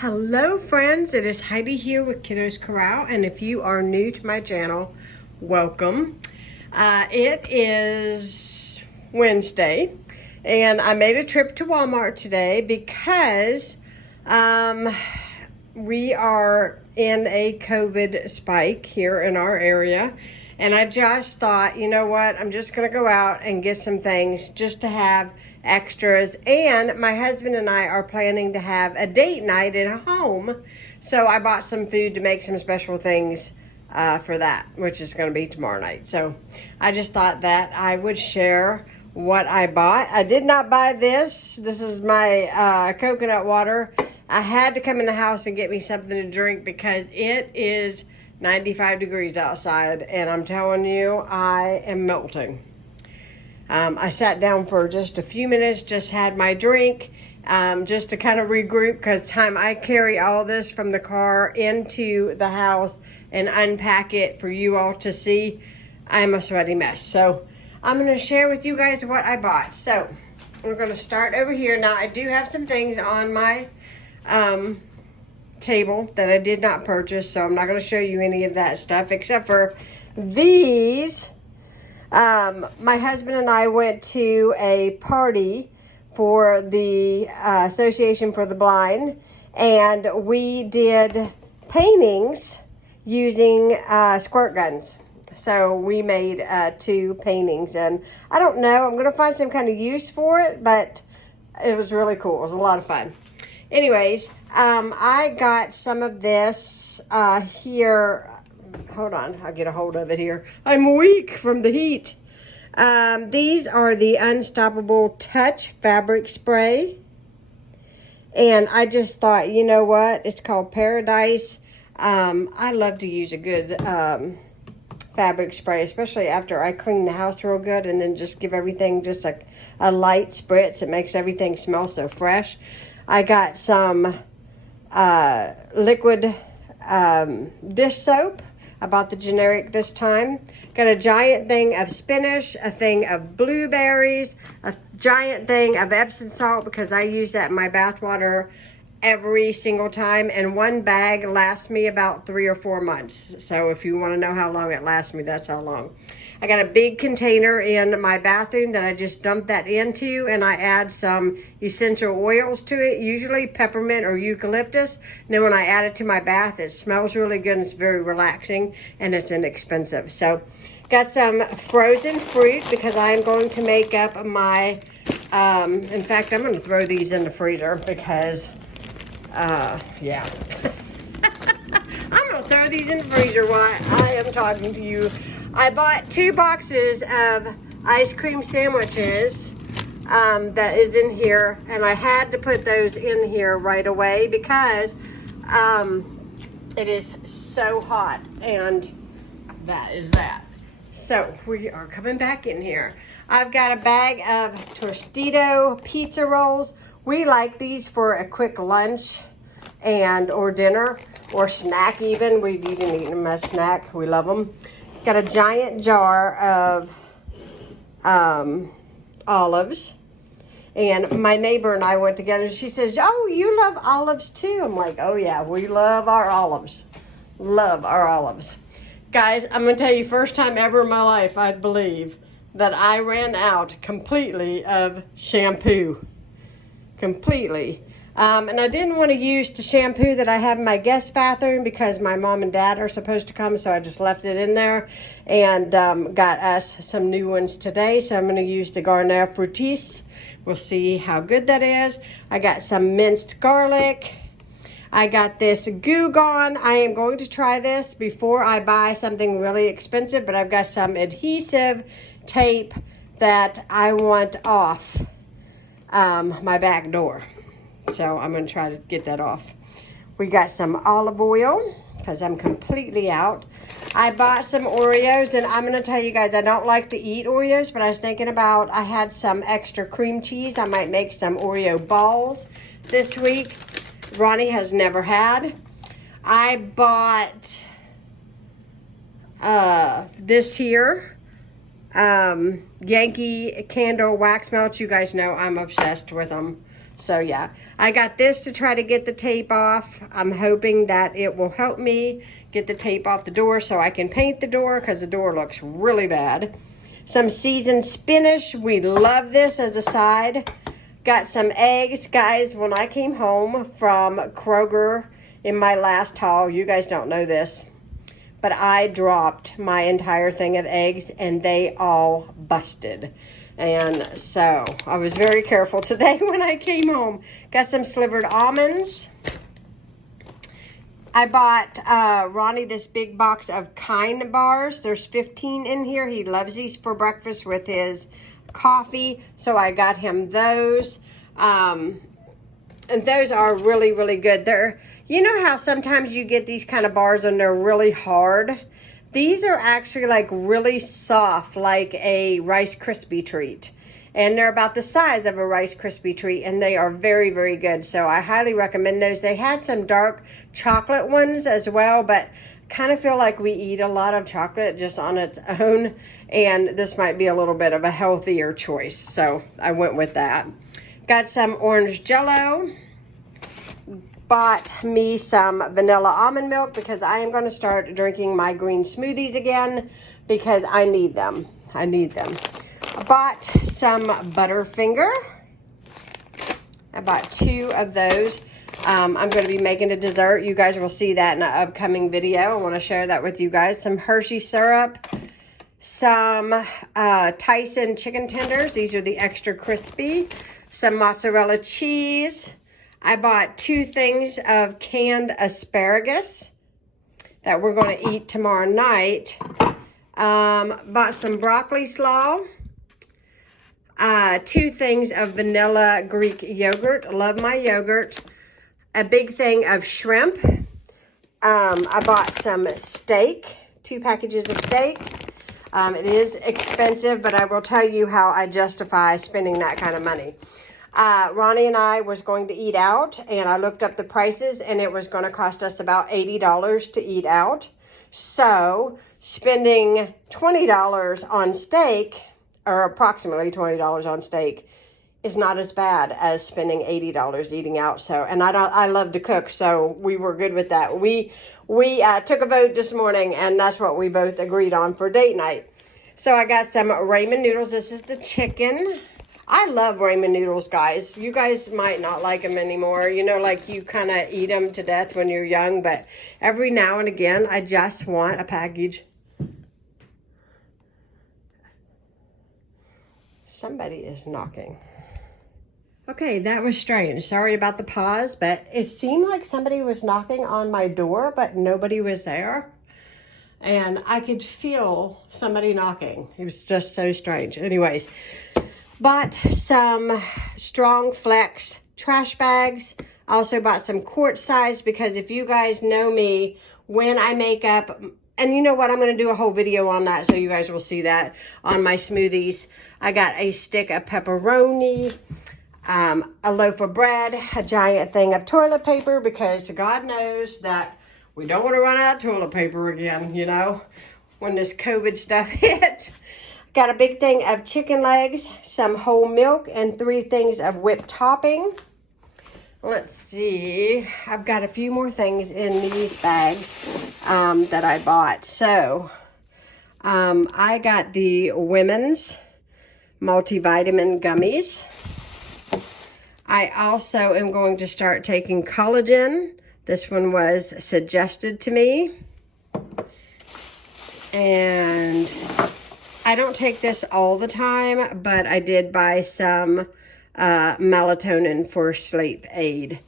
Hello friends, it is Heidi here with Kiddos Koral, and if you are new to my channel, welcome. It is Wednesday, and I made a trip to Walmart today because we are in a COVID spike here in our area, and I just thought, you know what, I'm just gonna go out and get some things just to have extras. And my husband and I are planning to have a date night at home, so I bought some food to make some special things for that, which is going to be tomorrow night. So I just thought that I would share what I bought. I did not buy this. This is my coconut water. I had to come in the house and get me something to drink because it is 95 degrees outside, and I'm telling you, I am melting. I sat down for just a few minutes, just had my drink, just to kind of regroup, because time I carry all this from the car into the house and unpack it for you all to see, I'm a sweaty mess. So I'm going to share with you guys what I bought. So we're going to start over here. Now I do have some things on my table that I did not purchase, so I'm not going to show you any of that stuff except for these. My husband and I went to a party for the Association for the Blind, and we did paintings using squirt guns. So we made 2 paintings, and I don't know, I'm going to find some kind of use for it, but it was really cool. It was a lot of fun. Anyways, I got some of this here. Hold on, I'll get a hold of it here. I'm weak from the heat. These are the Unstoppable Touch fabric spray. And I just thought, you know what? It's called Paradise. I love to use a good fabric spray, especially after I clean the house real good, and then just give everything just a light spritz. It makes everything smell so fresh. I got some liquid dish soap. I bought the generic this time. Got a giant thing of spinach, a thing of blueberries, a giant thing of Epsom salt because I use that in my bath water every single time. And one bag lasts me about 3 or 4 months. So if you want to know how long it lasts me, that's how long. I got a big container in my bathroom that I just dump that into, and I add some essential oils to it, usually peppermint or eucalyptus. And then when I add it to my bath, it smells really good and it's very relaxing, and it's inexpensive. So got some frozen fruit because I'm going to make up my, in fact, I'm going to throw these in the freezer because, yeah. I'm going to throw these in the freezer while I am talking to you. I bought 2 boxes of ice cream sandwiches that is in here, and I had to put those in here right away because it is so hot, and that is that. So we are coming back in here. I've got a bag of Tostito pizza rolls. We like these for a quick lunch and or dinner or snack even. We've even eaten them as a snack. We love them. Got a giant jar of olives, and my neighbor and I went together. She says, "Oh, you love olives too?" I'm like, "Oh yeah, we love our olives. Love our olives." Guys, I'm gonna tell you, first time ever in my life, I'd believe, that I ran out completely of shampoo. Completely. And I didn't want to use the shampoo that I have in my guest bathroom because my mom and dad are supposed to come, so I just left it in there and got us some new ones today. So I'm going to use the Garnier Fructis. We'll see how good that is. I got some minced garlic. I got this Goo Gone. I am going to try this before I buy something really expensive, but I've got some adhesive tape that I want off my back door. So I'm going to try to get that off. We got some olive oil because I'm completely out. I bought some Oreos, and I'm going to tell you guys, I don't like to eat Oreos, but I was thinking about, I had some extra cream cheese. I might make some Oreo balls this week. Ronnie has never had. I bought this here. Yankee Candle wax melts. You guys know I'm obsessed with them. So yeah, I got this to try to get the tape off. I'm hoping that it will help me get the tape off the door so I can paint the door, because the door looks really bad. Some seasoned spinach. We love this as a side. Got some eggs. Guys, when I came home from Kroger in my last haul, you guys don't know this, but I dropped my entire thing of eggs and they all busted. And so I was very careful today when I came home. Got some slivered almonds. I bought Ronnie this big box of Kind bars. There's 15 in here. He loves these for breakfast with his coffee. So I got him those. And those are really, really good. They're, you know how sometimes you get these kind of bars and they're really hard? These are actually like really soft, like a Rice Krispie treat. And they're about the size of a Rice Krispie treat, and they are very, very good. So I highly recommend those. They had some dark chocolate ones as well, but kind of feel like we eat a lot of chocolate just on its own. And this might be a little bit of a healthier choice. So I went with that. Got some orange Jell-O. Bought me some vanilla almond milk because I am going to start drinking my green smoothies again because I need them. I need them. I bought some Butterfinger. I bought 2 of those. I'm going to be making a dessert. You guys will see that in an upcoming video. I want to share that with you guys. Some Hershey syrup. Some Tyson chicken tenders. These are the extra crispy. Some mozzarella cheese. I bought 2 things of canned asparagus that we're going to eat tomorrow night. Bought some broccoli slaw. 2 things of vanilla Greek yogurt. Love my yogurt. A big thing of shrimp. I bought some steak. 2 packages of steak. It is expensive, but I will tell you how I justify spending that kind of money. Ronnie and I was going to eat out, and I looked up the prices, and it was going to cost us about $80 to eat out. So spending $20 on steak, or approximately $20 on steak, is not as bad as spending $80 eating out. So, and I love to cook, so we were good with that. We took a vote this morning, and that's what we both agreed on for date night. So I got some ramen noodles. This is the chicken. I love ramen noodles, guys. You guys might not like them anymore. You know, like you kind of eat them to death when you're young, but every now and again, I just want a package. Somebody is knocking. Okay, that was strange. Sorry about the pause, but it seemed like somebody was knocking on my door, but nobody was there. And I could feel somebody knocking. It was just so strange. Anyways, bought some Strong Flex trash bags. Also bought some quart size because if you guys know me, when I make up, and you know what, I'm going to do a whole video on that so you guys will see that on my smoothies. I got a stick of pepperoni, a loaf of bread, a giant thing of toilet paper because God knows that we don't want to run out of toilet paper again, you know, when this COVID stuff hit. Got a big thing of chicken legs, some whole milk, and 3 things of whipped topping. Let's see. I've got a few more things in these bags that I bought. So, I got the women's multivitamin gummies. I also am going to start taking collagen. This one was suggested to me. And I don't take this all the time, but I did buy some melatonin for sleep aid.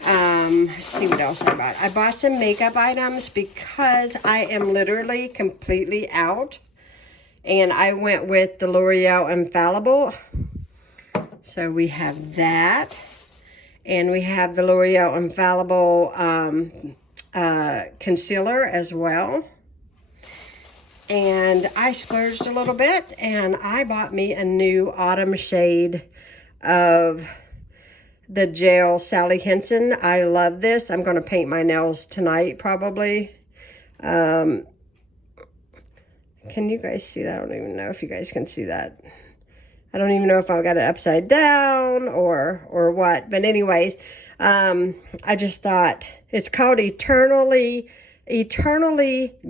Let's see what else I bought. I bought some makeup items because I am literally completely out. And I went with the L'Oreal Infallible. So we have that. And we have the L'Oreal Infallible concealer as well. And I splurged a little bit, and I bought me a new autumn shade of the gel Sally Hansen. I love this. I'm going to paint my nails tonight, probably. Can you guys see that? I don't even know if you guys can see that. I don't even know if I got it upside down or what. But anyways, I just thought it's called Eternally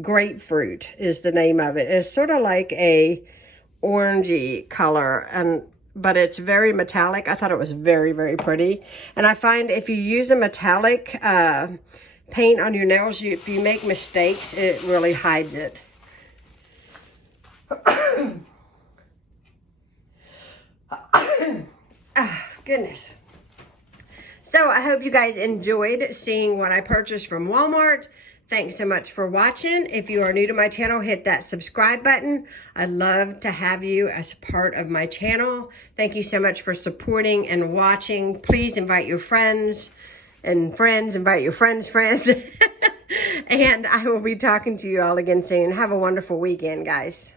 Grapefruit is the name of it. It's sort of like a orangey color, but it's very metallic. I thought it was very, very pretty. And I find if you use a metallic paint on your nails, if you make mistakes, it really hides it. Goodness. So I hope you guys enjoyed seeing what I purchased from Walmart. Thanks so much for watching. If you are new to my channel, hit that subscribe button. I'd love to have you as part of my channel. Thank you so much for supporting and watching. Please invite your friends and friends, invite your friends' friends. And I will be talking to you all again soon. Have a wonderful weekend, guys.